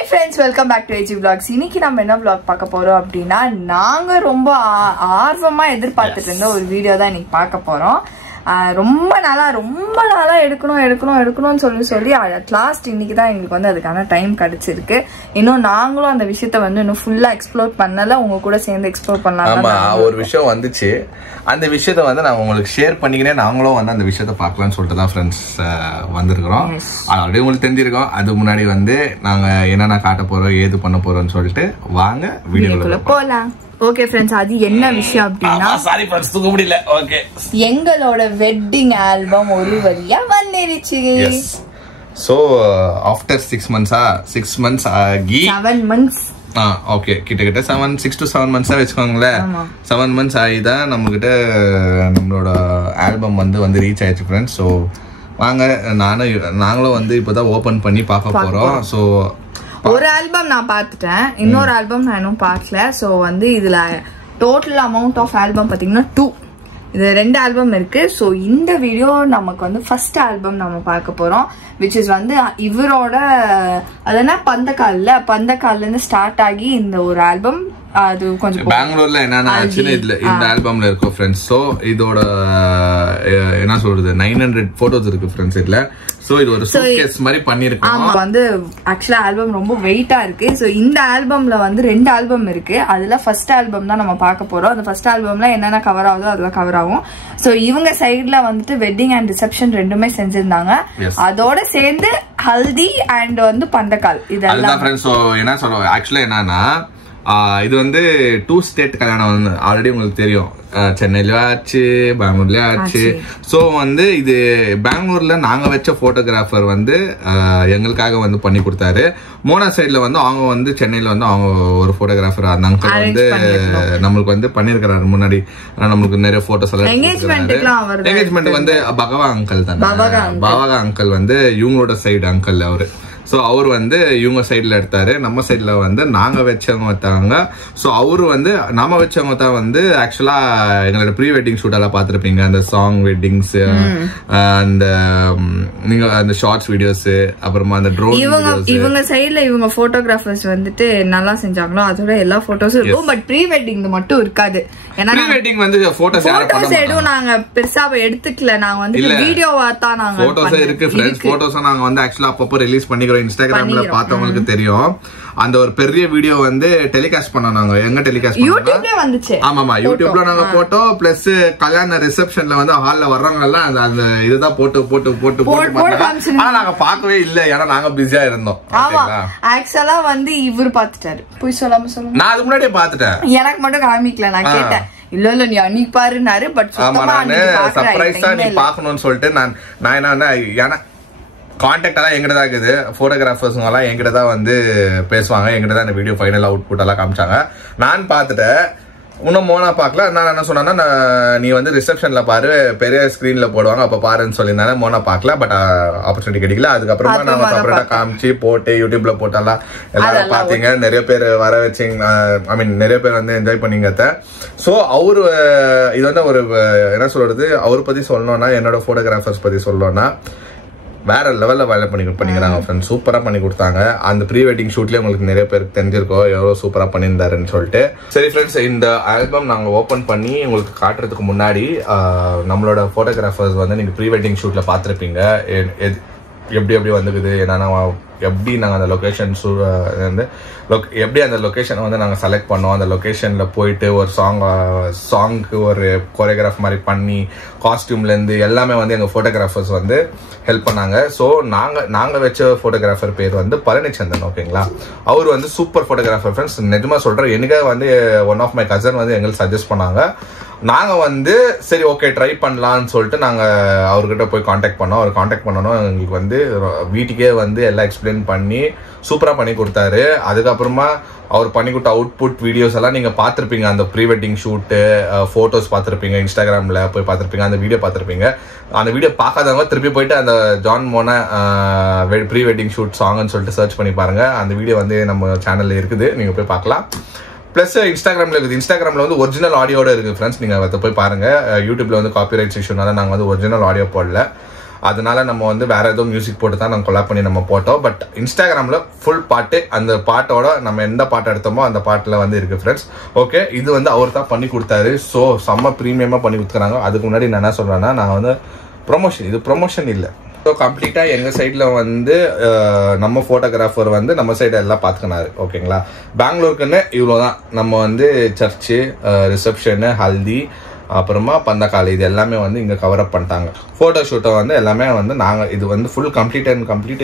Hi friends, welcome back to AG Vlogs. இன்னைக்கு நம்ம என்ன vlog பார்க்க போறோம் அப்படினா நாங்க ரொம்ப ஆர்வமா எதிர்பார்த்துட்டு இருந்த ஒரு வீடியோ தான் இன்னைக்கு பார்க்க போறோம். ரொம்ப நாளா எடுக்கணும்னு சொல்லி at last இன்னைக்கு தான் எங்களுக்கு வந்து அதுக்கான டைம் கிடைச்சிருக்கு. இன்னும் நாங்களும் அந்த விஷயத்தை வந்து இன்னும் ஃபுல்லா எக்ஸ்ப்ளோர் பண்ணல. உங்க கூட சேர்ந்து எக்ஸ்ப்ளோர் பண்ணலாம். ஆமா, ஒரு விஷயம் வந்துச்சு. அந்த விஷயத்தை வந்து நான் உங்களுக்கு ஷேர் பண்ணிக்கிறேன். நாங்களும் வந்து அந்த விஷயத்தை பார்க்கலாம்னு சொல்லிட்டு தான் ஃப்ரெண்ட்ஸ் வந்திருக்கிறோம். ஆல்ரெடி உங்களுக்கு தெரிஞ்சிருக்கோம். அது முன்னாடி வந்து நாங்க என்னென்ன காட்ட போறோம், ஏது பண்ண போறோம்னு சொல்லிட்டு வாங்க வீடியோக்குள்ள போலாம். ஓகே ஃப்ரெண்ட்ஸ், அது என்ன விஷயம் அப்படின்னா சாரி ஃப்ரெண்ட்ஸ் தூக்க முடியல. ஓகே, எங்களோட வெட்டிங் ஆல்பம் ஒரு வழியா வந்துருச்சு. சோ ஆஃப்டர் 6 months ஆகி 7 months ஓகே, கிட்டத்தட்ட 6 to 7 months வச்சுக்கோங்களேன். 7 months ஆகிதான் நம்மகிட்ட நம்மளோட ஆல்பம் வந்து ரீச் ஆயிடுச்சு ஃப்ரெண்ட்ஸ். ஸோ வாங்க நாங்களும் வந்து இப்போதான் ஓபன் பண்ணி பார்க்க போறோம். ஸோ ஒரு ஆல்பம் நான் பார்த்துட்டேன், இன்னொரு ஆல்பம் நான் இன்னும் பார்க்கல. ஸோ வந்து இதுல டோட்டல் அமௌண்ட் ஆஃப் ஆல்பம் பாத்தீங்கன்னா 2. இது 2 ஆல்பம் இருக்கு. ஸோ இந்த வீடியோ நமக்கு வந்து ஃபர்ஸ்ட் ஆல்பம் நம்ம பார்க்க போறோம், விச் இஸ் வந்து இவரோட அதுனா பந்தக்கால்ல இருந்து ஸ்டார்ட் ஆகி இந்த ஒரு ஆல்பம். அது கொஞ்சம் பெங்களூர்ல என்னென்ன ஆச்சுன்னு இந்த ஆல்பம்ல இருக்கும் ஃப்ரெண்ட்ஸ். ஸோ இதோட என்ன சொல்றது 900 போட்டோஸ் இருக்கு ஃப்ரெண்ட்ஸ் இதுல. சோ இது ஒரு சூட்கேஸ் மாதிரி பண்ணிருக்கோம். வந்து ஆக்சுவலா ஆல்பம் ரொம்ப வெயிட்டா இருக்கு. சோ இந்த ஆல்பம்ல வந்து 2 ஆல்பம் இருக்கு. அதுல ஃபர்ஸ்ட் ஆல்பம் தான் நம்ம பார்க்க போறோம். அந்த ஃபர்ஸ்ட் ஆல்பம்ல என்னென்ன கவர் ஆகுதோ அதெல்லாம் கவர் ஆகும். சோ இவங்க சைடுல வந்துட்டு வெட்டிங் அண்ட் ரிசப்ஷன் ரெண்டுமே செஞ்சிருந்தாங்க. அதோட சேர்ந்து ஹல்தி அண்ட் வந்து பந்தக்கால் இதெல்லாம் ஃப்ரெண்ட்ஸ். சோ என்ன சொல்றோம் ஆக்சுவலா என்னன்னா இது வந்து 2 ஸ்டேட் கல்யாணம் வந்து ஆல்ரெடி உங்களுக்கு தெரியும். சென்னையில ஆச்சு, பெங்களூர்லயும் ஆச்சு. ஸோ வந்து இது பெங்களூர்ல நாங்க வச்ச போட்டோகிராஃபர் வந்து எங்களுக்காக வந்து பண்ணி கொடுத்தாரு. மோனா சைட்ல வந்து அவங்க வந்து சென்னையில வந்து அவங்க ஒரு போட்டோகிராஃபர் அந்த அங்கிள் வந்து நம்மளுக்கு வந்து பண்ணிருக்கிறாரு. முன்னாடி நம்மளுக்கு நிறைய போட்டோஸ் எல்லாம் என்கேஜ்மெண்ட் வந்து பகவா அங்கிள் தானே. பகவா அங்கிள் வந்து இவங்களோட சைடு அங்கிள் அவரு. ஸோ அவர் வந்து இவங்க சைடில் எடுத்தாரு, நம்ம சைடில் வந்து நாங்கள் வச்சவங்க வைத்தாங்க. ஸோ அவரு வந்து நாம வச்சவங்க தான் வந்து ஆக்சுவலாக எங்களோட ப்ரீ வெட்டிங் ஷூட் எல்லாம் பார்த்துருப்பீங்க. அந்த சாங் வெட்டிங்ஸ், அந்த நீங்கள் அந்த ஷார்ட்ஸ் வீடியோஸ், அப்புறமா அந்த ட்ரோன் இவங்க சைடில் இவங்க போட்டோகிராஃபர்ஸ் வந்துட்டு நல்லா செஞ்சாங்களோ அதோட எல்லா போட்டோஸும் இருக்கும். பட் ப்ரீ வெட்டிங் மட்டும் இருக்காது. ஏன்னா ப்ரீ வெட்டிங் வந்து போட்டோஸ் எதுவும் நாங்க பெருசா எடுத்துக்கல. நாங்க வந்து வீடியோவா தான் நாங்க போட்டோஸ் இருக்கு ஃப்ரெண்ட்ஸ். போட்டோஸ் நாங்க வந்து ஆக்சுவலா அப்பப்போ ரிலீஸ் பண்ணிக்கிறோம். இன்ஸ்டாகிராம்ல பார்த்தவங்களுக்கு தெரியும். அந்த ஒரு பெரிய வீடியோ வந்து டெலிகாஸ்ட் பண்ணாங்க. எங்க டெலிகாஸ்ட் யூடியூப்ல வந்துச்சு. ஆமாமா, யூடியூப்ல நாங்க போட்டோம். பிளஸ் கல்யாண ரிசப்ஷன்ல வந்து ஹால்ல வர்றவங்க எல்லாம் அந்த இதுதான் போட்டு ஆனா நாங்க பார்க்கவே இல்ல. ஏன்னா நாங்க பிஸியா இருந்தோம். ஆக்சுவலா வந்து இவர் பாத்துட்டாரு. போய் சொல்லாம சொல்லுங்க. நான் அது முன்னாடியே பாத்துட்டேன். எனக்கு மட்டும் காமிக்கல. நான் கேட்டேன், இல்ல நீ அன்னைக்கு பாருனாரு. பட் சர்ப்ரைஸா நீ பாக்கணும்னு சொல்லிட்டு நான் என்ன கான்டாக்ட் எல்லாம் எங்கிட்ட தான் இருக்குது. போட்டோகிராஃபர்ஸுங்க எல்லாம் எங்கிட்ட தான் வந்து பேசுவாங்க. எங்கிட்ட தான் இந்த வீடியோ ஃபைனல் அவுட்புட் எல்லாம் காமிச்சாங்க. நான் பார்த்துட்டேன். இன்னும் மோனா பார்க்கல. நான் என்ன சொன்னேன்னா, நீ வந்து ரிசப்ஷன்ல பாரு, பெரிய ஸ்கிரீன்ல போடுவாங்க அப்ப பாருன்னு சொல்லியிருந்தாங்க. மோனா பார்க்கல. பட் ஆப்பர்ச்சுனிட்டி கிடைக்கல. அதுக்கப்புறமா நாங்க செப்பரேட்டா காமிச்சு போட்டு யூடியூப்ல போட்டெல்லாம் எல்லாரும் பாத்தீங்க. நிறைய பேர் வர வச்சிங்க. ஐ மீன் நிறைய பேர் வந்து என்ஜாய் பண்ணீங்க. ஸோ அவரு இது வந்து ஒரு என்ன சொல்றது, அவர் பத்தி சொல்லணும்னா, என்னோட போட்டோகிராஃபர்ஸ் பத்தி சொல்லணும்னா வேற லெவல்ல வேலை பண்ணிக்கிறாங்க ஃப்ரெண்ட்ஸ். சூப்பரா பண்ணி கொடுத்தாங்க. அந்த ப்ரீ வெட்டிங் ஷூட்லயே உங்களுக்கு நிறைய பேருக்கு தெரிஞ்சிருக்கோம் எவ்வளவு சூப்பரா பண்ணியிருந்தாருன்னு சொல்லிட்டு. சரி ஃப்ரெண்ட்ஸ், இந்த ஆல்பம் நாங்க ஓபன் பண்ணி உங்களுக்கு காட்டுறதுக்கு முன்னாடி நம்மளோட போட்டோகிராஃபர்ஸ் வந்து நீங்க ப்ரீ வெட்டிங் ஷூட்ல பாத்திருப்பீங்க. எப்படி வந்துக்குது, என்னன்னா எப்படி நாங்கள் அந்த லொக்கேஷன் வந்து எப்படி அந்த லொக்கேஷனை வந்து நாங்கள் செலக்ட் பண்ணோம். அந்த லொக்கேஷனில் போயிட்டு ஒரு சாங்க்கு ஒரு கோரியோகிராஃப் மாதிரி பண்ணி காஸ்டியூம்லேருந்து எல்லாமே வந்து எங்கள் ஃபோட்டோகிராஃபர்ஸ் வந்து ஹெல்ப் பண்ணாங்க. ஸோ நாங்கள் வச்ச ஃபோட்டோகிராஃபர் பேர் வந்து பழனிச்சந்திரன். ஓகேங்களா, அவர் வந்து சூப்பர் ஃபோட்டோகிராஃபர் ஃப்ரெண்ட்ஸ். நிஜமாக சொல்கிறேன், எனக்கே வந்து ஒன் ஆஃப் மை கசன் வந்து எங்களுக்கு சஜஸ்ட் பண்ணாங்க. நாங்கள் வந்து சரி ஓகே ட்ரை பண்ணலான்னு சொல்லிட்டு நாங்கள் அவர்கிட்ட போய் காண்டாக்ட் பண்ணோம். அவர் காண்டாக்ட் பண்ணணும் எங்களுக்கு வந்து வீட்டுக்கே வந்து எல்லாம் எக்ஸ்பிளைன் பண்ணி சூப்பராக பண்ணி கொடுத்தாரு. அதுக்கப்புறமா அவர் பண்ணி கொடுத்த அவுட்புட் வீடியோஸ் எல்லாம் நீங்கள் பார்த்துருப்பீங்க. அந்த ப்ரீ வெட்டிங் ஷூட்டு ஃபோட்டோஸ் பார்த்துருப்பீங்க, இன்ஸ்டாகிராமில் போய் பார்த்துருப்பீங்க, அந்த வீடியோ பார்த்துருப்பீங்க. அந்த வீடியோ பார்க்காதவங்க திருப்பி போயிட்டு அந்த John Mona pre wedding shoot சாங்னு சொல்லிட்டு சர்ச் பண்ணி பாருங்க. அந்த வீடியோ வந்து நம்ம சேனலில் இருக்குது, நீங்கள் போய் பார்க்கலாம். பிளஸ் இன்ஸ்டாகிராம்ல இருக்குது. இன்ஸ்டாகிராம்ல வந்து ஒரிஜினல் ஆடியோட இருக்கு ஃப்ரெண்ட்ஸ். நீங்க அதை போய் பாருங்க. யூடியூப்ல வந்து காப்பிரைட் இஷ்யூனால நாங்கள் வந்து ஒரிஜினல் ஆடியோ போடல. அதனால நம்ம வந்து வேற ஏதோ மியூசிக் போட்டு தான் நம்ம கொலாப் பண்ணி நம்ம போட்டோம். பட் இன்ஸ்டாகிராம்ல ஃபுல் பாட்டு அந்த பாட்டோட நம்ம எந்த பாட்டு எடுத்தோமோ அந்த பாட்டுல வந்து இருக்கு ஃப்ரெண்ட்ஸ். ஓகே, இது வந்து அவர் தான் பண்ணி கொடுத்தாரு. ஸோ செம்ம ப்ரீமியமா பண்ணி கொடுத்துறாங்க. அதுக்கு முன்னாடி நான் என்ன சொல்றேன்னா, நான் வந்து ப்ரொமோஷன், இது ப்ரொமோஷன் இல்லை. ஸோ கம்ப்ளீட்டாக எங்கள் சைடில் வந்து நம்ம ஃபோட்டோகிராஃபர் வந்து நம்ம சைடு எல்லாம் பார்த்துக்கினாரு. ஓகேங்களா, பெங்களூருக்குன்னு இவ்வளோ தான். நம்ம வந்து சர்ச்சு, ரிசப்ஷனு, ஹல்தி, அப்புறமா பந்தக்கால், இது எல்லாமே வந்து இங்கே கவர் அப் பண்ணிட்டாங்க. ஃபோட்டோ ஷூட்டை வந்து எல்லாமே வந்து நாங்கள் இது வந்து ஃபுல் கம்ப்ளீட்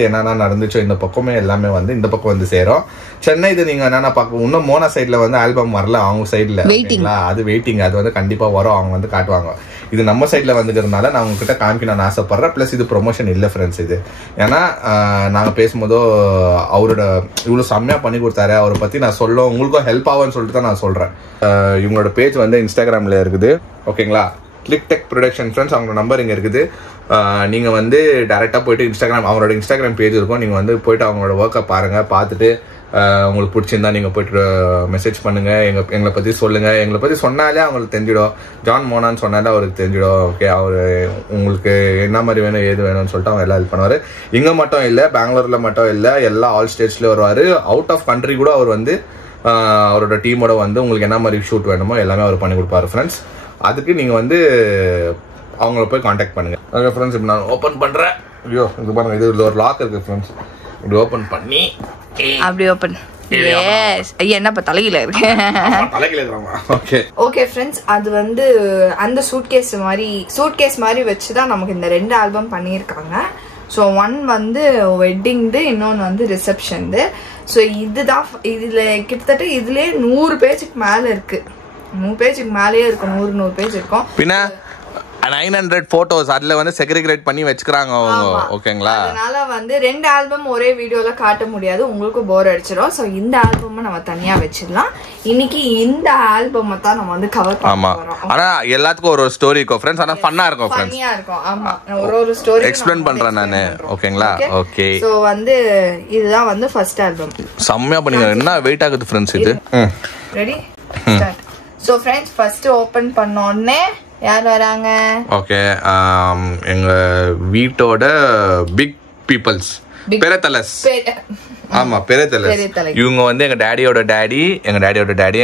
என்னென்ன நடந்துச்சோ இந்த பக்கமே எல்லாமே வந்து இந்த பக்கம் வந்து சேரும். சென்னை இது நீங்கள் என்னென்ன பார்க்க, இன்னும் மோனா சைடில் வந்து ஆல்பம் வரல அவங்க சைடில். ஓகேங்களா, அது வெயிட்டிங், அது வந்து கண்டிப்பாக வரும், அவங்க வந்து காட்டுவாங்க. இது நம்ம சைடில் வந்துக்கிறதுனால நான் உங்ககிட்ட காமிக்கணும்னு ஆசைப்படுறேன். ப்ளஸ் இது ப்ரொமோஷன் இல்லை ஃப்ரெண்ட்ஸ். இது ஏன்னா நாங்கள் பேசும்போதோ அவரோட இவ்வளோ செம்மையாக பண்ணி கொடுத்தாரு, அவரை பற்றி நான் சொல்ல உங்களுக்கும் ஹெல்ப் ஆகும்னு சொல்லிட்டு தான் நான் சொல்கிறேன். இவங்களோட பேஜ் வந்து இன்ஸ்டாகிராமில் இருக்குது. ஓகேங்களா, கிளிக் டெக் ப்ரொடக்ஷன் ஃப்ரெண்ட்ஸ், அவங்களோட நம்பர் இங்கே இருக்குது. நீங்கள் வந்து டேரெக்டாக போயிட்டு இன்ஸ்டாகிராம், அவங்களோட இன்ஸ்டாகிராம் பேஜ் இருக்கும், நீங்கள் வந்து போயிட்டு அவங்களோட ஒர்க்கை பாருங்கள். பார்த்துட்டு உங்களுக்கு பிடிச்சிருந்தா நீங்கள் போய்ட்டு மெசேஜ் பண்ணுங்கள், எங்களை பற்றி சொல்லுங்கள். எங்களை பற்றி சொன்னாலே அவங்களுக்கு தெரிஞ்சிடும். ஜான் மோனான்னு சொன்னாலே அவருக்கு தெரிஞ்சிடும். ஓகே, அவர் உங்களுக்கு என்ன மாதிரி வேணும் ஏது வேணும்னு சொல்லிட்டு அவங்க எல்லாம் ஹெல்ப் பண்ணுவார். இங்கே மட்டும் இல்லை, பெங்களூரில் மட்டும் இல்லை, எல்லா ஆல் ஸ்டேட்ஸ்லேயும் வருவார். அவுட் ஆஃப் கண்ட்ரி கூட அவர் வந்து அவரோட டீமோட வந்து உங்களுக்கு என்ன மாதிரி ஷூட் வேணுமோ எல்லாமே அவர் பண்ணி கொடுப்பாரு ஃப்ரெண்ட்ஸ். அதுக்கு நீங்கள் வந்து அவங்கள போய் காண்டாக்ட் பண்ணுங்கள். ஓகே ஃப்ரெண்ட்ஸ், இப்போ நான் ஓப்பன் பண்ணுறேன். ஐயோ, இது பாருங்கள், இது ஒரு லாக் இருக்குது ஃப்ரெண்ட்ஸ். இப்படி ஓப்பன் பண்ணி அப்படி ஓப்பன். எஸ், ஐயா என்னப்பா தலையில இருக்கு? தலையில இருக்கறமா. ஓகே ஓகே ஃப்ரெண்ட்ஸ், அது வந்து அந்த சூட்கேஸ் மாதிரி வச்சு தான் நமக்கு இந்த 2 ஆல்பம் பண்ணியிருக்காங்க. ஸோ ஒன் வந்து வெட்டிங்து, இன்னொன்று வந்து ரிசப்ஷன்து. ஸோ இதுதான் இதில் கிட்டத்தட்ட இதுலேயே 100 பேஜுக்கு மேலே இருக்கு. 100 பேஜுக்கு மேலேயே இருக்கும், 100 பேஜ் இருக்கும். பின்ன 900 போட்டோஸ் அதுல வந்து செக்ரிகேட் பண்ணி வச்சுக்கிறாங்க அவங்க. ஓகேங்களா, அதனால வந்து 2 ஆல்பம் ஒரே வீடியோல காட்ட முடியாது, உங்களுக்கு போர் அடிச்சிடும். சோ இந்த ஆல்பம் நம்ம தனியா வச்சிடலாம். இன்னைக்கு இந்த ஆல்பம் தான் நம்ம வந்து கவர் பண்ண போறோம். ஆனா எல்லாத்துக்கும் ஒரு ஸ்டோரி இருக்கும் ஃப்ரெண்ட்ஸ், ஆனா ஃபன்னா இருக்கும் ஃப்ரெண்ட்ஸ். ஃபன்னியா இருக்கும். ஆமா, ஒரு ஸ்டோரி எக்ஸ்பிளைன் பண்றேன் நானு. ஓகேங்களா, ஓகே. சோ வந்து இதுதான் வந்து ஃபர்ஸ்ட் ஆல்பம். செம்மையா பண்ணீங்க. என்ன வெயிட் ஆகுது ஃப்ரெண்ட்ஸ் இது. Ready start. So friends, first open பண்ண உடனே யார் வராங்க? ஓகே, எங்க வீட்டோட பிக் பீப்பிள்ஸ், பெரத்தலஸ். ஆமா, பெரத்தலஸ். இவங்க வந்து எங்க டாடியோட டாடி,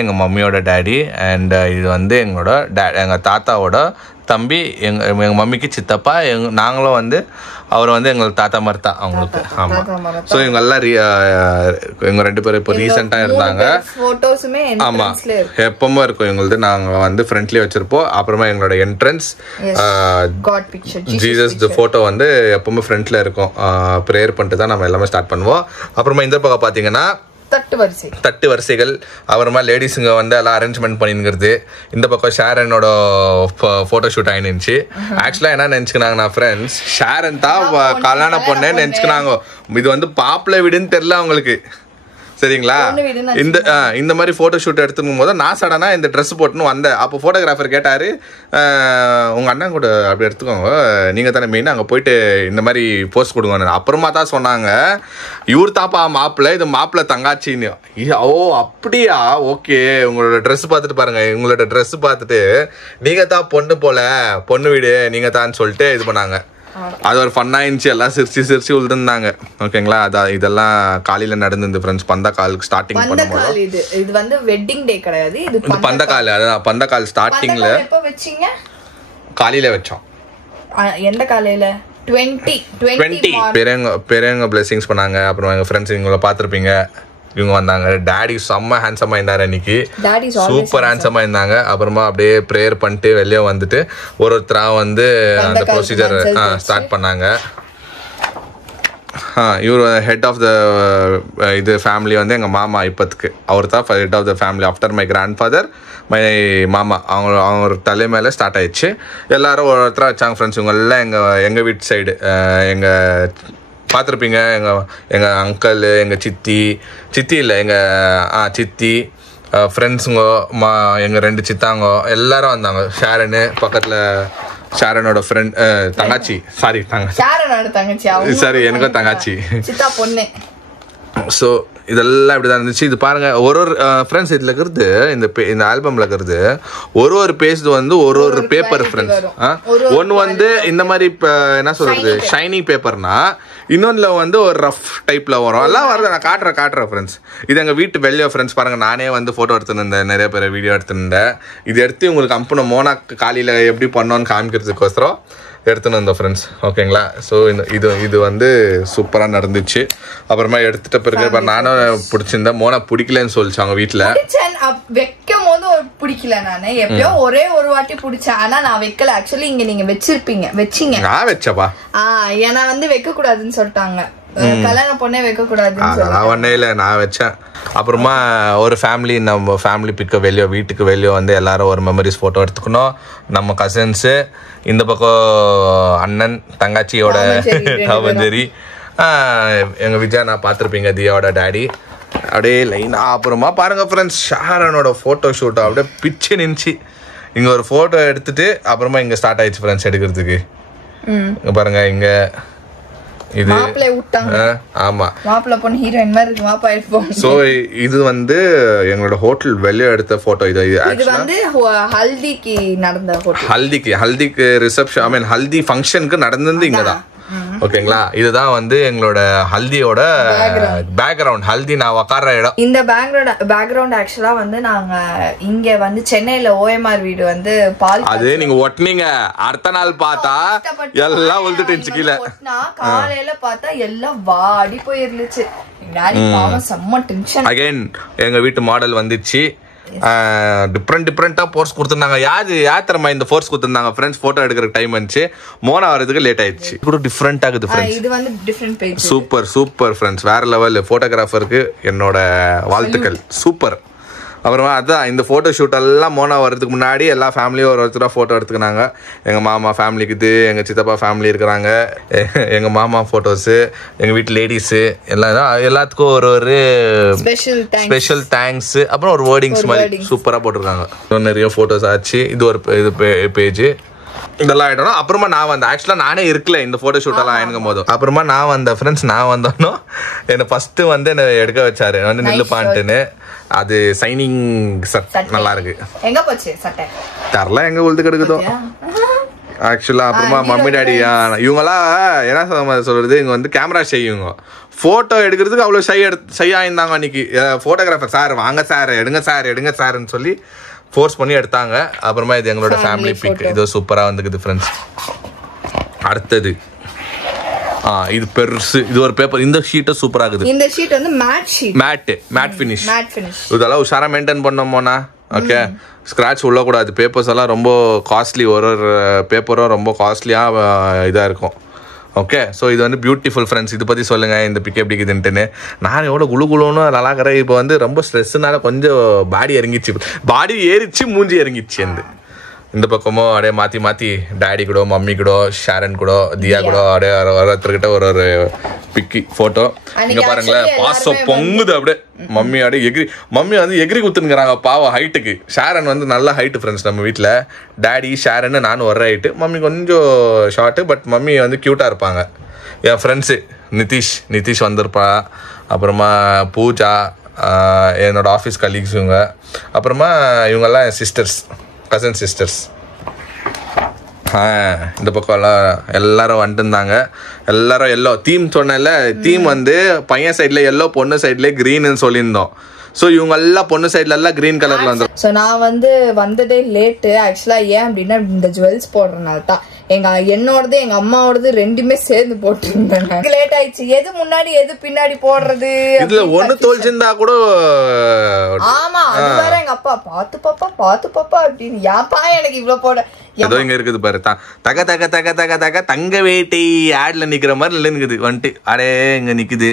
எங்க மம்மியோட டாடி. அண்ட் இது வந்து எங்க தாத்தாவோட தம்பி, எங்க மம்மிக்கு சித்தப்பா. நாங்களும் வந்து அவர் வந்து எங்களுக்கு தாத்தா மாதிரி தான் அவங்களுக்கு. ஆமா, ஸோ இவங்க எல்லாம் இவங்க 2 பேரும் இப்போ ரீசெண்டா இருந்தாங்க. ஆமா, எப்பவுமே இருக்கும் எங்களுக்கு. நாங்க வந்து ஃப்ரண்ட்லயே வச்சிருப்போம். அப்புறமா எங்களோட என்ட்ரன்ஸ் ஜீசஸ் போட்டோ வந்து எப்பவுமே ஃப்ரண்ட்ல இருக்கும். ப்ரேயர் பண்ணிட்டு தான் நம்ம எல்லாமே ஸ்டார்ட் பண்ணுவோம். அப்புறமா இந்த பக்கம் பாத்தீங்கன்னா தட்டு வரிசைகள். அப்புறமா லேடிஸுங்க வந்து எல்லாம் அரேஞ்ச்மெண்ட் பண்ணிங்கிறது. இந்த பக்கம் ஷாரனோட போட்டோ ஷூட் ஆயிடுச்சு. ஆக்சுவலா என்ன நினைச்சுக்கினாங்கன்னா ஃப்ரெண்ட்ஸ், ஷாரன் தான் கல்யாண பொண்ணு நினைச்சுக்கினாங்க. இது வந்து பாப்புலர் வீடுன்னு தெரியல அவங்களுக்கு. சரிங்களா, இந்த மாதிரி போட்டோ ஷூட் எடுத்துக்கும் போது நான் சடனா இந்த ட்ரெஸ் போட்டுன்னு வந்தேன். அப்போ போட்டோகிராஃபர் கேட்டாரு, உங்க அண்ணன் கூட அப்படி எடுத்துக்கோங்க, நீங்க தானே மெயின், அங்கே போயிட்டு இந்த மாதிரி போஸ்ட் கொடுங்க. அப்புறமா தான் சொன்னாங்க, இவர் தாப்பா மாப்பிள்ள, இது மாப்பிள்ள தங்காச்சின்னு. ஓ அப்படியா, ஓகே. உங்களோட ட்ரெஸ் பார்த்துட்டு பாருங்க, உங்களோட ட்ரெஸ் பார்த்துட்டு நீங்க தான் பொண்ணு போல, பொண்ணு வீடு நீங்க தான் சொல்லிட்டு இது பண்ணாங்க. அது ஒரு ஃபன்னா இருந்துச்சு. எல்லாம் சிரிச்சு விழுந்தாங்க. ஓகேங்களா, இதெல்லாம் காலையில நடந்தது ஃப்ரெண்ட்ஸ். பந்தக்காலுக்கு ஸ்டார்டிங் பண்ணும்போது இது வந்து வெட்டிங் டே கிடையாது, இது பந்தக்கால். அதான் பந்தக்கால் ஸ்டார்டிங்ல எப்ப வெச்சீங்க? காலையில வெச்சோம். எந்த காலையில? 20 பெரியவங்க பிளெஸிங்ஸ் பண்ணாங்க. அப்புறம் எங்க ஃப்ரெண்ட்ஸ் இவங்கள பார்த்துருப்பீங்க, இவங்க வந்தாங்க. டாடி செம்ம ஹேண்ட்ஸமா இருந்தாரு அன்னைக்கு, சூப்பர் ஹேண்ட்ஸமா இருந்தாங்க. அப்புறமா அப்படியே ப்ரேயர் பண்ணிட்டு வெளியே வந்துட்டு ஒருத்தரா வந்து அந்த ப்ரொசீஜர் ஸ்டார்ட் பண்ணாங்க. இவர் ஹெட் ஆஃப் த இது ஃபேமிலி வந்து எங்கள் மாமா. இப்போத்துக்கு அவர் தான் head of the family. After my grandfather my மாமா. அவங்க தலை மேலே ஸ்டார்ட் ஆயிடுச்சு. எல்லாரும் ஒருத்தராக வச்சாங்க ஃப்ரெண்ட்ஸ். இவங்க எல்லாம் எங்கள் வீட்டு சைடு. எங்கள் பார்த்துருப்பீங்க, எங்கள் அங்கிள், எங்கள் சித்தி இல்லை எங்கள் சித்தி ஃப்ரெண்ட்ஸுங்கோ, எங்கள் 2 சித்தாங்கோ எல்லாரும் வந்தாங்க. ஷாரனு பக்கத்தில், ஷாரனோட ஃப்ரெண்ட் தங்காச்சி, சாரி எனக்கும் தங்காச்சி. பொண்ணு. ஸோ இதெல்லாம் இப்படிதான் இருந்துச்சு. இது பாருங்க ஒரு ஃப்ரெண்ட்ஸ் இதுல இருக்கிறது இந்த ஆல்பம்ல இருக்கிறது ஒரு பேஜ் வந்து ஒரு பேப்பர் ஃப்ரெண்ட்ஸ். ஒன்னு வந்து இந்த மாதிரி என்ன சொல்றது ஷைனி பேப்பர்னா, இன்னொன்னுல வந்து ஒரு ரஃப் டைப்ல வரும். எல்லாம் வருது, நான் காட்டுறேன் ஃப்ரெண்ட்ஸ். இது எங்க வீட்டு வெளியே ஃப்ரெண்ட்ஸ் பாருங்க. நானே வந்து போட்டோ எடுத்துருந்தேன், நிறைய பேர் வீடியோ எடுத்துருந்தேன். இது எடுத்து உங்களுக்கு அம்புன மோனா காலையில எப்படி பண்ணோன்னு காமிக்கிறதுக்கோசரம் எடுத்துன்னு வந்தோம் ஃப்ரெண்ட்ஸ். ஓகேங்களா? ஸோ இது வந்து சூப்பராக நடந்துச்சு. அப்புறமா எடுத்துட்ட பிறகு நானும் பிடிச்சிருந்தேன். மோனா பிடிக்கலன்னு சொல்லிச்சு அவங்க வீட்டில். வைக்கும் போது பிடிக்கல, நானு எப்பயோ ஒரே ஒரு வாட்டி பிடிச்சேன். ஆனா நான் வைக்கல. ஆக்சுவலி இங்க நீங்க வச்சீங்க. நான் வச்சப்பா. ஏன்னா வந்து வைக்க கூடாதுன்னு சொல்லிட்டாங்க. கல்யாணம் பொண்ணே வைக்க கூடாது. ஒன்னே இல்ல, நான் வச்சேன். அப்புறமா ஒரு ஃபேமிலி, நம்ம ஃபேமிலி பிக்க வெளியோ வீட்டுக்கு வெளியோ வந்து எல்லாரும் ஒரு மெமரிஸ் போட்டோ எடுத்துக்கணும். நம்ம கசின்ஸு, இந்த பக்கம் அண்ணன் தங்காச்சியோட தாவஞ்சேரி, எங்க விஜயா நான் பார்த்துருப்பீங்க, தியாவோட டாடி, அப்படியே லைன். அப்புறமா பாருங்க ஃப்ரெண்ட்ஸ், ஷாரனோட போட்டோ ஷூட் அப்படியே பிச்சு நின்ச்சு. இங்க ஒரு போட்டோ எடுத்துட்டு அப்புறமா இங்க ஸ்டார்ட் ஆயிடுச்சு ஃப்ரெண்ட்ஸ் எடுக்கிறதுக்கு. இங்க பாருங்க, இங்க இது ஆமா மாப்பிள்ளை பொண்ணு ஹீரோயின் மாதிரி இருக்கு. மாப்பா எடுப்போம். சோ இது வந்து எங்களோட ஹோட்டல் வெளியே எடுத்த போட்டோ. இது வந்து ஹல்திக்கு நடந்த போட்டோ. ஹல்திக்கு ரிசப்ஷன், ஐ மீன் ஹல்தி ஃபங்க்ஷனுக்கு நடந்தது இங்கதான். ஓகேங்களா? இதுதான் வந்து எங்களோட ஹல்தியோட பேக்ரவுண்ட். ஹல்தி நான் உக்கார இடம். இந்த பேக்ரவுண்ட் ஆக்சுவலா வந்து நாங்க இங்க வந்து சென்னையில OMR வீடு வந்து பால், அது நீங்க ஒட்டினீங்க. அடுத்த நாள் பார்த்தா எல்லாம் உழுதுட்டு கீழே. காலையில பார்த்தா எல்லாம் வாடி போயிருந்துச்சு. செம்ம டென்ஷன். அகைன் எங்க வீட்டு மாடல் வந்துச்சு. டிஃப்ரெண்டா போர்ஸ் கொடுத்துருந்தாங்க. யார் தரமா இந்த போர்ஸ் கொடுத்துருந்தாங்க ஃப்ரெண்ட்ஸ். போட்டோ எடுக்கிற டைம் வந்துச்சு. மோனா வரதுக்கு லேட் ஆயிடுச்சு. கூட டிஃப்ரெண்ட் ஆகுது ஃப்ரெண்ட்ஸ். இது வந்து டிஃப்ரெண்ட் பேஜ். சூப்பர் ஃப்ரெண்ட்ஸ், வேற லெவல். போட்டோகிராஃபருக்கு என்னோட வாழ்த்துக்கள். சூப்பர். அப்புறமா அதான் இந்த ஃபோட்டோ ஷூட் எல்லாம் மோனா வர்றதுக்கு முன்னாடி எல்லா ஃபேமிலியும் ஒருத்தராக ஃபோட்டோ எடுத்துக்கினாங்க. எங்கள் மாமா ஃபேமிலிக்குது, எங்கள் சித்தப்பா ஃபேமிலி இருக்கிறாங்க, எங்கள் மாமா ஃபோட்டோஸு, எங்கள் வீட்டு லேடிஸு எல்லாத்துக்கும் ஒரு ஸ்பெஷல் தேங்க்ஸ். அப்புறம் ஒரு வேர்டிங்ஸ் மாதிரி சூப்பராக போட்டிருக்காங்க. நிறைய ஃபோட்டோஸ் ஆச்சு. இது ஒரு பேஜ். இதெல்லாம் ஆயிட்டோம். அப்புறமா நான் வந்தேன். ஆக்சுவலா நானே இருக்கல இந்த போட்டோ ஷூட் எல்லாம் ஆயிருக்கும் போது. அப்புறமா நான் வந்தேன் ஃப்ரெண்ட்ஸ். நான் வந்தோன்னோ என்னை ஃபர்ஸ்ட் வந்து என்ன எடுக்க வச்சாரு, வந்து நில்லு பான்ட்டுன்னு. அது சைனிங் சட் நல்லா இருக்கு. எங்க போச்சு சட்டை? தரல, எங்க உழுது கிடக்குதோ ஆக்சுவலா. அப்புறமா மம்மி டாடி இவங்கெல்லாம் என்ன சொல்றது, இங்க வந்து கேமரா செய்யுங்க. போட்டோ எடுக்கிறதுக்கு அவ்வளவு ஷையா இருந்தாங்க அன்னைக்கு. போட்டோகிராஃபர் சார் வாங்க சார் எடுங்க சார்ன்னு சொல்லி ஃபோர்ஸ் பண்ணி எடுத்தாங்க. அப்புறமா இது எங்களோட ஃபேமிலி பிக். இது சூப்பரா வந்துக்குது ஃப்ரெண்ட்ஸ். அடுத்தது இது பெருசு. இது ஒரு பேப்பர். இந்த ஷீட் சூப்பரா இருக்குது. இந்த ஷீட் வந்து மேட் ஃபினிஷ். இதெல்லாம் உஷாரா மெயின்டைன் பண்ணோம்னா ஓகே. ஸ்கிராட்ச் உள்ள கூடாது. பேப்பர்ஸ் எல்லாம் ரொம்ப காஸ்ட்லி. ஒரு பேப்பரும் ரொம்ப காஸ்ட்லியா இதா இருக்கும். ஓகே. ஸோ இது வந்து பியூட்டிஃபுல் ஃப்ரெண்ட்ஸ். இது பற்றி சொல்லுங்கள், இந்த பிக் எப்படி இருக்குதுன்ட்டுன்னு. நான் எவ்வளோ குழுன்னு நல்லா இருக்கிறேன். இப்போ வந்து ரொம்ப ஸ்ட்ரெஸ்ஸுனால கொஞ்சம் பாடி இறங்கிச்சு. பாடி ஏறிச்சு, மூஞ்சி இறங்கிச்சு. இந்த பக்கமும் அப்படியே மாற்றி டாடி கூட, மம்மி கூட, ஷாரன் கூட, தியா கூட அப்படியே ஒருத்தர்கிட்ட ஒரு பிக்கி ஃபோட்டோ. இங்கே பாருங்களேன், பாசம் பொங்குது அப்படியே. மம்மி அப்படியே மம்மி வந்து எகிரி குத்துனுங்கிறாங்க பாவம் ஹைட்டுக்கு. ஷாரன் வந்து நல்ல ஹைட்டு ஃப்ரெண்ட்ஸ். நம்ம வீட்டில் டாடி ஷாரன் நானும் ஒரு ஹைட்டு. மம்மி கொஞ்சம் ஷார்ட்டு, பட் மம்மி வந்து க்யூட்டாக இருப்பாங்க. என் ஃப்ரெண்ட்ஸு நிதிஷ் வந்திருப்பா. அப்புறமா பூஜா, என்னோட ஆஃபீஸ் கலீக்ஸ் இவங்க. அப்புறமா இவங்கெல்லாம் என் சிஸ்டர்ஸ், கசன் சிஸ்டர்ஸ். இந்த பக்கம் எல்லாரும் வந்துருந்தாங்க. எல்லாரும் எல்லோ தீம் சொன்னல. தீம் வந்து பையன் சைட்ல எல்லோ, பொண்ணு சைட்ல கிரீன்னு சொல்லியிருந்தோம். ஸோ இவங்க எல்லாம் பொண்ணு சைட்ல எல்லாம் கிரீன் கலர்ல வந்துடும். ஸோ நான் வந்து வந்ததே லேட்டு ஆக்சுவலா. ஏன் அப்படின்னா இந்த ஜுவல்ஸ் போடுறதுனால தான். என்னோடது எங்க அம்மாவோடது ரெண்டுமே சேர்ந்து போட்டுருந்தேன். லேட் ஆயிடுச்சு. எது முன்னாடி எது பின்னாடி போடுறது, இதுல ஒண்ணு தோல்ச்சிருந்தா கூட. ஆமா, அது வேற எங்க அப்பா பாத்து பாப்பா அப்படின்னு. ஏப்பா எனக்கு இவ்வளவு போட. ஏதோ இங்க இருக்குது பாரு, தக தக தக தக தக தங்க வேட்டை ஆட்ல நிக்கிற மாதிரி இல்லை நிக்குது வந்துட்டு. அடே இங்க நிக்குது.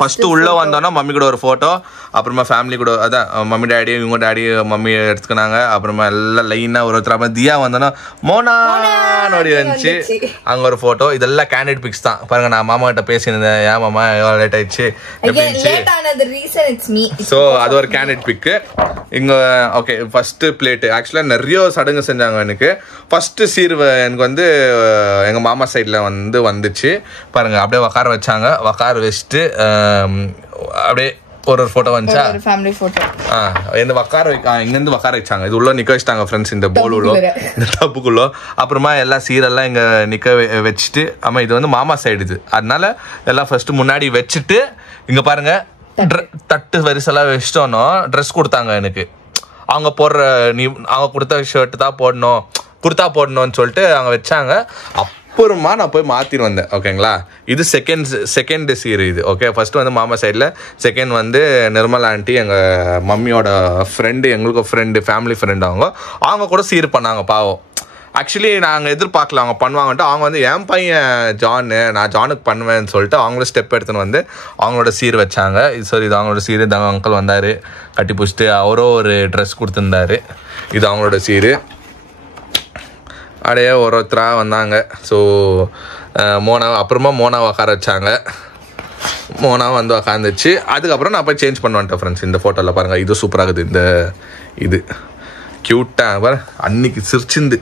ஃபர்ஸ்ட் உள்ள வந்தோன்னா மம்மி கூட ஒரு போட்டோ. அப்புறமா ஃபேமிலி கூட, அதான் மம்மி டாடி, இவங்க டாடி மம்மி எடுத்துக்கினாங்க. அப்புறமா எல்லாம் லைனா ஒருத்தர். அப்புறம் தியா வந்தோன்னா மோனா வந்துச்சு. அங்க ஒரு போட்டோ. இதெல்லாம் கேண்டிட் பிக்ஸ் தான் பாருங்க. நான் மாமா கிட்ட பேசியிருந்தேன், ஏன் மாமா எவ்வளவு லேட் ஆயிடுச்சு. ஸோ அது ஒரு கேண்டிட் பிக். இங்க ஓகே. ஃபர்ஸ்ட் பிளேட் ஆக்சுவலா நிறைய சடங்கு செஞ்சாங்க. எனக்கு ஃபர்ஸ்ட் சீர்வை எனக்கு வந்து எங்க மாமா சைட்ல வந்துச்சு பாருங்க. அப்படியே உக்கார வச்சாங்க. உக்கார வச்சுட்டு அப்படியே ஒரு ஃபோட்டோ வந்துச்சா ஃபேமிலி ஃபோட்டோ இந்த இங்கேருந்து உட்கார வச்சாங்க. இது உள்ள நிற்க வச்சிட்டாங்க ஃப்ரெண்ட்ஸ், இந்த போல் உள்ள இந்த டப்புக்குள்ள. அப்புறமா எல்லாம் சீரெல்லாம் இங்கே நிற்க வச்சுட்டு, ஆமாம் இது வந்து மாமா சைடு இது, அதனால எல்லாம் ஃபர்ஸ்ட் முன்னாடி வச்சுட்டு இங்கே பாருங்க தட்டு வரிசெல்லாம் வச்சிட்டோன்னோ ட்ரெஸ் கொடுத்தாங்க எனக்கு. அவங்க போடுற அவங்க கொடுத்த ஷர்ட் தான் போடணும், குர்த்தா போடணும்னு சொல்லிட்டு அவங்க வச்சாங்க. அப்புறமா நான் போய் மாற்றிட்டு வந்தேன். ஓகேங்களா, இது செகண்ட் சீர் இது. ஓகே, ஃபர்ஸ்ட் வந்து மாமா சைடில், செகண்ட் வந்து நிர்மலா ஆண்டி எங்கள் மம்மியோட ஃப்ரெண்டு, எங்களுக்கு ஃப்ரெண்டு, ஃபேமிலி ஃப்ரெண்டு. அவங்க கூட சீர் பண்ணாங்க பாவம். ஆக்சுவலி நாங்கள் எதிர்பார்க்கல அவங்க பண்ணுவாங்கன்ட்டு. அவங்க வந்து என் பையன் ஜானு, நான் ஜானுக்கு பண்ணுவேன்னு சொல்லிட்டு அவங்களும் ஸ்டெப் எடுத்துன்னு வந்து அவங்களோட சீர் வச்சாங்க. இது சார், இது அவங்களோட சீர். இந்த அங்கிள் வந்தார், கட்டி பிடிச்சிட்டு அவரோ ஒரு ட்ரெஸ் கொடுத்துருந்தாரு. இது அவங்களோட சீர். அப்படியே ஒருத்தராக வந்தாங்க. ஸோ அப்புறமா மோனாவை உட்கார வச்சாங்க. மோனா வந்து உட்காந்துச்சு. அதுக்கப்புறம் நான் போய் சேஞ்ச் பண்ணுவேன்ட்டேன் ஃப்ரெண்ட்ஸ். இந்த ஃபோட்டோவில் பாருங்கள், இது சூப்பராகுது. இது க்யூட்டாக பாரு. அன்னைக்கு சிரிச்சிருந்து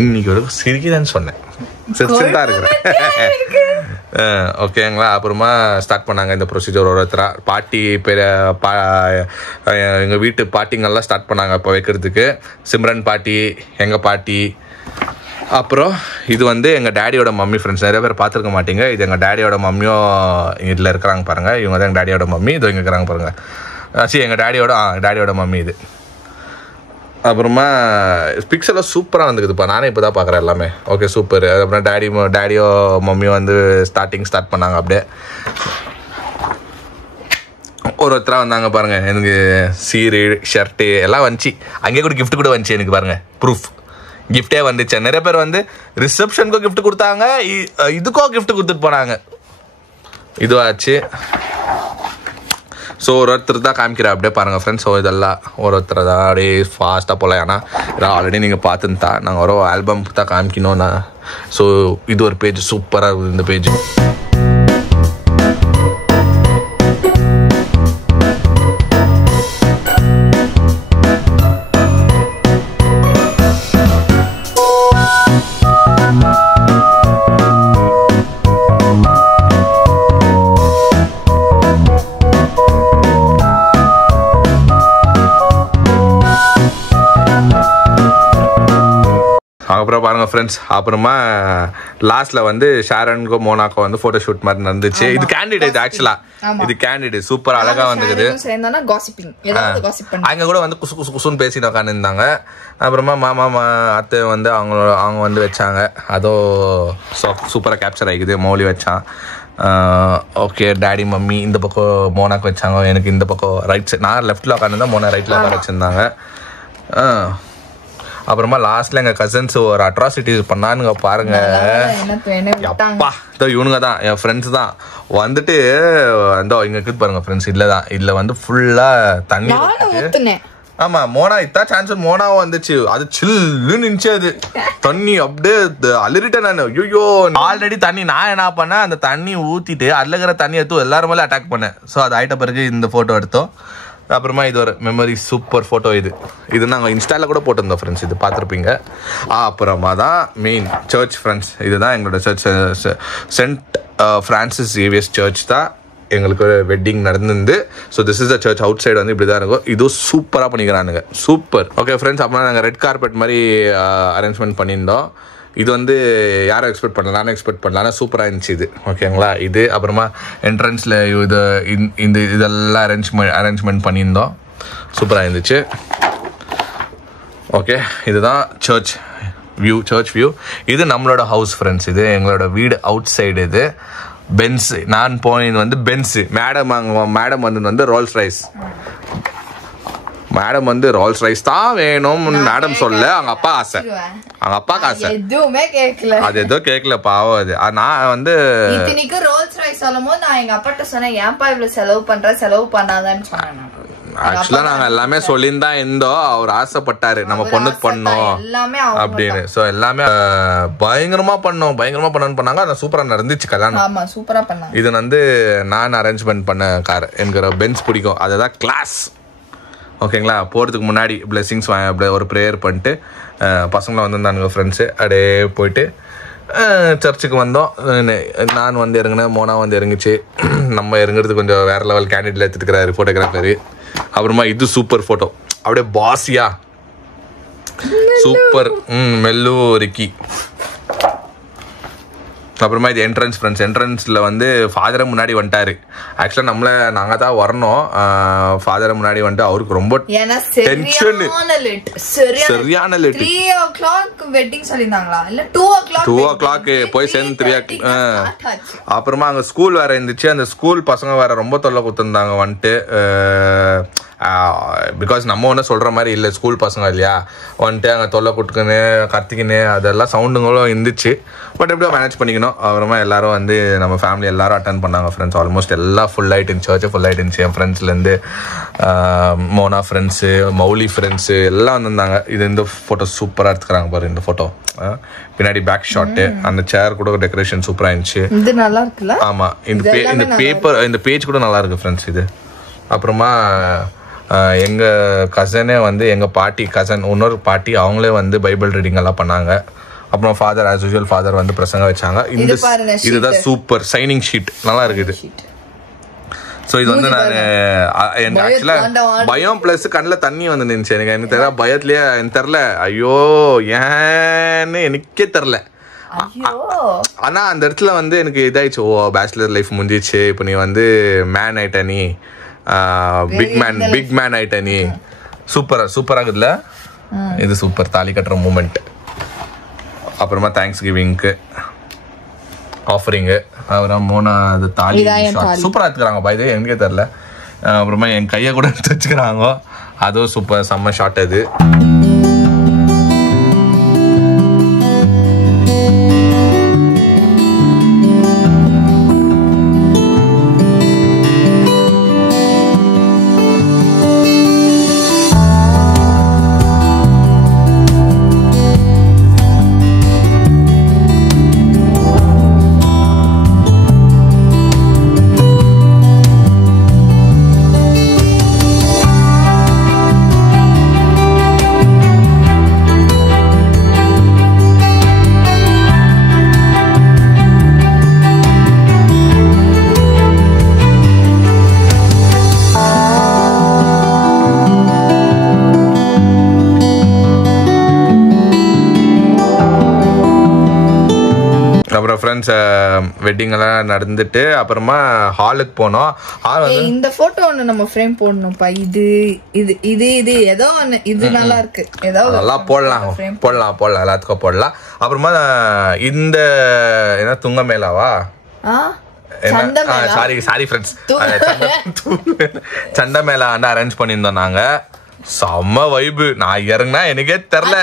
இன்னைக்கு ஒரு சிரிக்குதுன்னு சொன்னேன், சிரிச்சுன்னு தான் இருக்கிறேன். ஓகேங்களா, அப்புறமா ஸ்டார்ட் பண்ணாங்க இந்த ப்ரொசீஜர். ஒருத்தராக பாட்டி எங்கள் வீட்டு பாட்டிங்கெல்லாம் ஸ்டார்ட் பண்ணாங்க இப்போ வைக்கிறதுக்கு. சிம்ரன் பாட்டி, எங்கள் பாட்டி. அப்புறம் இது வந்து எங்கள் டேடியோட மம்மி ஃப்ரெண்ட்ஸ். நிறைய பேர் பார்த்துருக்க மாட்டீங்க. இது எங்கள் டேடியோட மம்மியும் இதில் இருக்கிறாங்க பாருங்கள். இவங்க தான் எங்கள் டேடியோட மம்மி. இது இங்கே இருக்கிறாங்க பாருங்கள். எங்கள் டேடியோட மம்மி இது. அப்புறமா பிக்ஸ் எல்லாம் சூப்பராக வந்துக்குதுப்பா. நானே இப்போ தான் பார்க்குறேன் எல்லாமே. Okay, super. அதுக்கப்புறம் டேடியோ மம்மியோ வந்து ஸ்டார்ட் பண்ணாங்க. அப்படியே ஒருத்தராக வந்தாங்க பாருங்கள். எனக்கு சீரு, ஷர்ட்டு எல்லாம் வந்துச்சு. அங்கேயே கூட கிஃப்ட் கூட வந்துச்சு எனக்கு பாருங்கள். ப்ரூஃப் கிஃப்டே வந்துச்சு. நிறைய பேர் வந்து ரிசப்ஷனுக்கும் கிஃப்ட் கொடுத்தாங்க, இதுக்கும் கிஃப்ட் கொடுத்துட்டு போனாங்க. இதுவாச்சு. ஸோ ஒருத்தர் தான் காமிக்கிறேன். அப்படியே பாருங்கள் ஃப்ரெண்ட்ஸ். ஸோ இதெல்லாம் ஒருத்தர் தான் அப்படியே ஃபாஸ்ட்டாக போகலாம். ஏன்னா ஆல்ரெடி நீங்கள் பார்த்துன்னு நாங்கள் ஒரு ஆல்பம் தான் காமிக்கணும்னா. ஸோ இது ஒரு பேஜ் சூப்பராக இருக்குது இந்த பேஜ். அப்புறம் பாருங்க ஃப்ரெண்ட்ஸ். அப்புறமா லாஸ்ட்ல வந்து ஷாரனுக்கும் மோனாக்கும் வந்து போட்டோ ஷூட் மாதிரி நடந்துச்சு. இது கேண்டிடேட் ஆக்சுவலா, இது கேண்டிடேட் சூப்பர் அழகா வந்துக்குது. அங்க கூட வந்து குசு குசு குசுன்னு பேசிட்டு உட்காந்துருந்தாங்க. அப்புறமா மாமா அத்தை வந்து அவங்க வந்து வச்சாங்க. அதோ சூப்பராக கேப்சர் ஆகிக்குது. மௌலி வச்சான். ஓகே, டேடி மம்மி இந்த பக்கம் மோனாக்கு வச்சாங்க. எனக்கு இந்த பக்கம் ரைட் சைட், நான் லெஃப்ட்ல உட்காந்துருந்தா மோனா ரைட்ல உட்கார வச்சிருந்தாங்க. அப்புறமா லாஸ்ட்ல எங்க கசின்ஸ் ஒரு அட்ராசிட்டிஸ் பண்ணானுங்க பாருங்க. அப்பா இவனுங்க தான் என் ஃப்ரெண்ட்ஸ் தான் வந்துட்டு இங்க இருக்குது பாருங்க ஃப்ரெண்ட்ஸ். இதுல வந்து ஃபுல்லா தண்ணி. ஆமா, மோனா இத்தான் சான்ஸ். மோனாவும் வந்துச்சு. அது சில்லுன்னு நின்ச்சு. அது தண்ணி அப்படியே அலறிட்டேன் நான். ஐயோ, ஆல்ரெடி தண்ணி நான் என்ன பண்ணேன், அந்த தண்ணி ஊத்திட்டு அதுல இருக்கிற தண்ணி எடுத்து எல்லாரும் மேலே அட்டாக் பண்ணேன். ஸோ அது ஆயிட்ட பிறகு இந்த போட்டோ எடுத்தோம். அப்புறமா இது ஒரு மெமரி சூப்பர் ஃபோட்டோ. இது நாங்கள் இன்ஸ்டாவில் கூட போட்டிருந்தோம் ஃப்ரெண்ட்ஸ். இது பார்த்துருப்பீங்க. அப்புறமா தான் மெயின் சர்ச் ஃப்ரெண்ட்ஸ். இதுதான் எங்களோட church. Saint Francis Xavier's church தான் எங்களுக்கு ஒரு வெட்டிங் நடந்துருந்து. So this is the church. Outside வந்து இப்படி தான் இருக்கும். இதுவும் சூப்பராக பண்ணிக்கிறானுங்க. சூப்பர். ஓகே ஃப்ரெண்ட்ஸ், அப்புறம் நாங்கள் ரெட் கார்பெட் மாதிரி அரேஞ்ச்மெண்ட் பண்ணியிருந்தோம். இது வந்து யாரும் எக்ஸ்பெக்ட் பண்ணல, நானும் எக்ஸ்பெக்ட் பண்ணல. ஆனால் சூப்பராக இருந்துச்சு இது. ஓகேங்களா, இது அப்புறமா என்ட்ரன்ஸில் இதெல்லாம் அரேஞ்ச்மெண்ட் பண்ணியிருந்தோம். சூப்பராக இருந்துச்சு. ஓகே, இதுதான் சர்ச் வியூ. இது நம்மளோட ஹவுஸ் ஃப்ரெண்ட்ஸ். இது எங்களோட வீடு அவுட் சைடு. இது பென்ஸ். நான் போனது வந்து பென்ஸு. மேடம் வந்து ரோல்ஸ் ரைஸ். மேடம் வந்து ரோல்ஸ் ரைஸ் தான் வேணும்னு மேடம் சொல்ல, அவங்க அப்பா ஆசை. அவங்க அப்பாக்கு ஆசை. எதுவுமே கேட்கல. அது ஏதோ கேட்கல பாவம். அது நான் வந்து இத்தனைக்கு ரோல்ஸ் ரைஸ் சொல்லும்போது நான் எங்க அப்பாட்ட சொன்னேன், ஏன்பா இவ்வளவு செலவு பண்ணாதான்னு சொன்னேன். ஆக்சுவலா நாங்க எல்லாமே சொல்லியிருந்தா இருந்தோம். அவர் ஆசைப்பட்டாரு நம்ம பொண்ணுக்கு பண்ணோம் அப்படின்னு. ஸோ எல்லாமே பயங்கரமா பண்ணோம்னு பண்ணாங்க. அது சூப்பரா நடந்துச்சு கல்யாணம். சூப்பரா பண்ணாங்க. இது வந்து நான் அரேஞ்ச்மெண்ட் பண்ண கார். எனக்கு பென்ஸ் பிடிக்கும், அதுதான் கிளாஸ். ஓகேங்களா, போகிறதுக்கு முன்னாடி பிளெஸிங்ஸ் ஒரு ப்ரேயர் பண்ணிட்டு பசங்களாம் வந்திருந்தானுங்க ஃப்ரெண்ட்ஸு. அப்படியே போயிட்டு சர்ச்சுக்கு வந்தோம். நான் வந்து இறங்கினேன், மோனா வந்து இறங்கிச்சு. நம்ம இறங்குறது கொஞ்சம் வேற லெவல் கேண்டிடேட் எடுத்துருக்கிறாரு ஃபோட்டோகிராஃபரு. அப்புறமா இது சூப்பர் ஃபோட்டோ, அப்படியே பாஸியா சூப்பர். மெல்லு ரிக்கி. அப்புறமா இது என்ட்ரன்ஸ் ஃப்ரெண்ட்ஸ். என்ட்ரன்ஸில் வந்து ஃபாதரை முன்னாடி வந்துட்டாரு. ஆக்சுவலாக நாங்கள் தான் வரணும். ஃபாதரை முன்னாடி வந்துட்டு அவருக்கு ரொம்ப டென்ஷன், சரியான லேட். 3 o'clock வெட்டிங் சொல்லியிருந்தாங்களா இல்லை 2 o'clock போய் சேர்ந்து 3 அப்புறமா அங்கே ஸ்கூல் வேற இருந்துச்சு. அந்த ஸ்கூல் பசங்க வேற ரொம்ப தொல்லை கொடுத்துருந்தாங்க வந்துட்டு. பிகாஸ் நம்ம ஒன்றும் சொல்கிற மாதிரி இல்லை, ஸ்கூல் பசங்க இல்லையா, வந்துட்டு அங்கே தொல்லை கொடுத்துக்கின்னு கத்திக்கின்னு அதெல்லாம் சவுண்டுங்களும் இருந்துச்சு. பட் எப்படியோ மேனேஜ் பண்ணிக்கணும். அப்புறமா எல்லாரும் வந்து நம்ம ஃபேமிலி எல்லாரும் அட்டன் பண்ணாங்க ஃப்ரெண்ட்ஸ். ஆல்மோஸ்ட் எல்லாம் ஃபுல் ஆகிட்டு இருந்துச்சு, சர்ச்சு ஃபுல் ஆகிட்டு இருந்துச்சு. என் ஃப்ரெண்ட்ஸ்லேருந்து மோனா ஃப்ரெண்ட்ஸு, மௌலி ஃப்ரெண்ட்ஸு எல்லாம் வந்திருந்தாங்க. இது இந்த ஃபோட்டோ சூப்பராக எடுத்துக்கிறாங்க பாரு. இந்த ஃபோட்டோ பின்னாடி பேக் ஷாட்டு, அந்த சேர் கூட டெக்கரேஷன் சூப்பராக இருந்துச்சு. இது நல்லா இருக்குல்ல? ஆமாம், இந்த பேஜ் கூட நல்லா இருக்கு ஃப்ரெண்ட்ஸ் இது. அப்புறமா எங்கள் கசனே வந்து எங்கள் பாட்டி கசன் இன்னொரு பாட்டி அவங்களே வந்து பைபிள் ரீடிங் எல்லாம் பண்ணாங்க. அப்புறம் ஃபாதர் ஆஸ் யூஷுவல் ஃபாதர் வந்து பிரசங்க வச்சாங்க. இதுதான் சூப்பர் சைனிங் ஷீட், நல்லா இருக்குது. ஸோ இது வந்து நான் எனக்கு ஆக்சுவலாக பயம் ப்ளஸ் கண்ணில் தண்ணி வந்து நின்றுச்சு. எனக்கு தெரியல, பயத்துலேயே எனக்கு தெரில, ஐயோ ஏன்னு எனக்கே தெரில. ஆனா அந்த இடத்துல வந்து எனக்கு இதாயிடுச்சு, ஓ பேச்சுலர் லைஃப் முடிஞ்சிச்சு, இப்போ நீ வந்து மேன் ஆயிட்ட, நீ பிக் மேன் ஆயிட்ட நீ. சூப்பரா இருக்குதுல்ல இது, சூப்பர் தாலி கட்டுற மூமெண்ட். அப்புறமா தேங்க்ஸ் கிவிங்க்கு ஆஃபரிங்கு, அப்புறம் மோனா அது தாலி சூப்பராக எடுத்துக்கிறாங்க பா, இது எனக்கே தெரில. அப்புறமா என் கையை கூட எடுத்து வச்சுக்கிறாங்க, அதுவும் சூப்பர் செம்ம ஷாட் அது. அப்புறம் ஃப்ரெண்ட்ஸ் வெட்டிங் எல்லாம் நடந்துட்டு அப்புறமா ஹாலுக்கு போனோம். இந்த போட்டோ ஒண்ணு நம்ம ஃப்ரேம் போடணும்ப்பா. இது இது இது இது ஏதோ ஒண்ணு, இது நல்லா இருக்கு, ஏதோ அதெல்லாம் போடலாம் எல்லாத்துக்கும் போடலாம். அப்புறமா இந்த என்ன துங்க மேலாவா, சாரி ஃப்ரெண்ட்ஸ், சண்டை மேல வந்து அரேஞ்ச் பண்ணியிருந்தோம் நாங்க. செம்ம வைபு. நான் இறங்கினா எனக்கே தெரியல,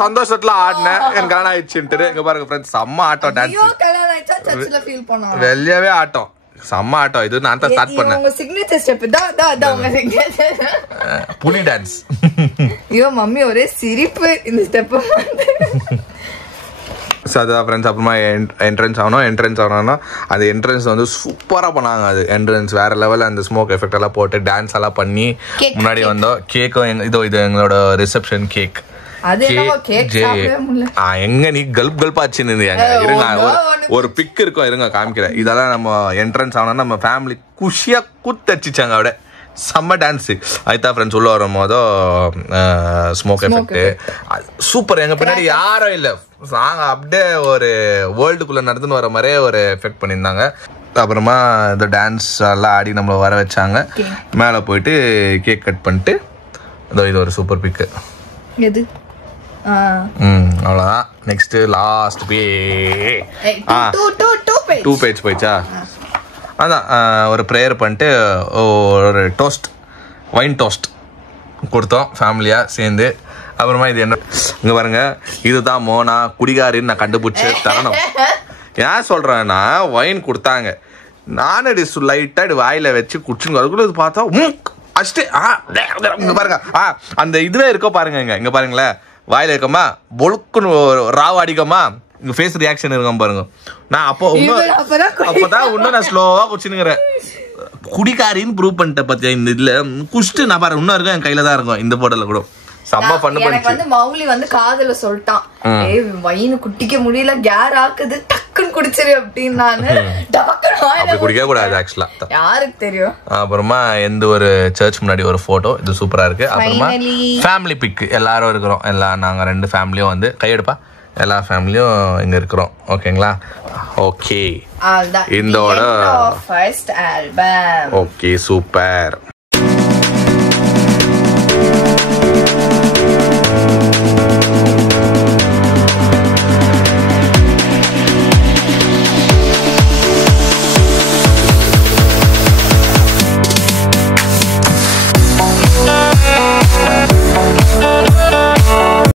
சந்தோஷத்துல ஆடினேன், எனக்கு கல்யாணம் ஆயிடுச்சுட்டு. இங்க பாருங்க ஃப்ரெண்ட்ஸ், செம்ம ஆட்டம், டான்ஸ் வெளியவே ஆட்டம், செம்ம ஆட்டம். இது நான் தான் ஸ்டார்ட் பண்ணேன். புலி டான்ஸ். ஐயோ மம்மி ஒரே சிரிப்பு இந்த ஸ்டெப். ஸோ அதுதான் ஃப்ரெண்ட்ஸ். அப்புறமா என்ட்ரன்ஸ் ஆகணும்னா அந்த என்ட்ரன்ஸ் வந்து சூப்பராக பண்ணாங்க. அது என்ட்ரன்ஸ் வேற லெவலில், அந்த ஸ்மோக் எஃபெக்ட் எல்லாம் போட்டு டான்ஸ் எல்லாம் பண்ணி முன்னாடி வந்தோம். கேக்கும் இது எங்களோட ரிசப்ஷன் கேக். எங்க நீ கல்பாச்சுன்னு இருங்க, ஒரு பிக் இருக்கும், இருங்க காமிக்கிறேன். இதெல்லாம் நம்ம என்ட்ரன்ஸ் ஆகணும்னா நம்ம ஃபேமிலி குஷியா கூத்தடிச்சாங்க. அவட செம்ம டான்ஸு. அதுதான் ஃப்ரெண்ட்ஸ் உள்ள வரும் போதும் ஸ்மோக் எஃபெக்ட் சூப்பர். எங்க பின்னாடி யாரும் இல்லை, நாங்கள் அப்படியே ஒரு வேர்ல்டுக்குள்ள நடந்துன்னு வர மாதிரியே ஒரு எஃபெக்ட் பண்ணியிருந்தாங்க. அப்புறமா இந்த டான்ஸ் எல்லாம் ஆடி நம்மளை வர வச்சாங்க. மேலே போயிட்டு கேக் கட் பண்ணிட்டு இது ஒரு சூப்பர் பிக்கு. அவ்வளோதான். நெக்ஸ்ட் லாஸ்ட் டூ பேஜ் போயிடுச்சா, அதான் ஒரு ப்ரேயர் பண்ணிட்டு ஒரு டோஸ்ட், வைன் டோஸ்ட் கொடுத்தோம் ஃபேமிலியாக சேர்ந்து. அப்புறமா இது என்ன இங்கே பாருங்க, இதுதான் மோனா குடிகாரின்னு நான் கண்டுபிடிச்சி தரணும். ஏன் சொல்கிறேன்னா வைன் கொடுத்தாங்க, நானும் இது லைட்டாக இது வாயில் வச்சு குடிச்சுங்க. அதுக்குள்ள இது பார்த்தா அஷ்டு இங்கே பாருங்க, அந்த இதுவே இருக்கோ பாருங்க, இங்கே பாருங்களேன், வாயில் இருக்கமா பொழுக்குன்னு ராவாடிக்கமா, இங்கே ஃபேஸ் ரியாக்ஷன் இருக்கும் பாருங்க. நான் அப்போதான் இன்னும் நான் ஸ்லோவாக குடிச்சுனுங்கிறேன். குடிக்காரின்னு ப்ரூவ் பண்ணிட்டேன் பார்த்தியா இந்த இதில் குடிச்சிட்டு. நான் பாரு இன்னும் இருக்கும், என் கையில் தான் இருக்கும் இந்த போட்டோவில் கூட. செம்ம பண்ணு எனக்கு வந்து மௌலி வந்து காதுல சொல்லிட்டான், ஏய் வைன் குட்டிக்க முடியல, கேர் ஆக்குது, டக்குன்னு குடிச்சிரு அப்படின்னு. நானு அப்படி குடிக்க கூடாது ஆக்சுவலா, யாருக்கு தெரியும். அப்புறமா எந்த ஒரு சர்ச் முன்னாடி ஒரு போட்டோ, இது சூப்பரா இருக்கு. அப்புறமா ஃபேமிலி பிக், எல்லாரும் இருக்கிறோம், எல்லாம் நாங்க 2 ஃபேமிலியும் வந்து கையெடுப்பா, எல்லா ஃபேமிலியும் இங்க இருக்கிறோம். ஓகேங்களா? ஓகே, இதோட ஃபர்ஸ்ட் ஆல்பம். Okay, super.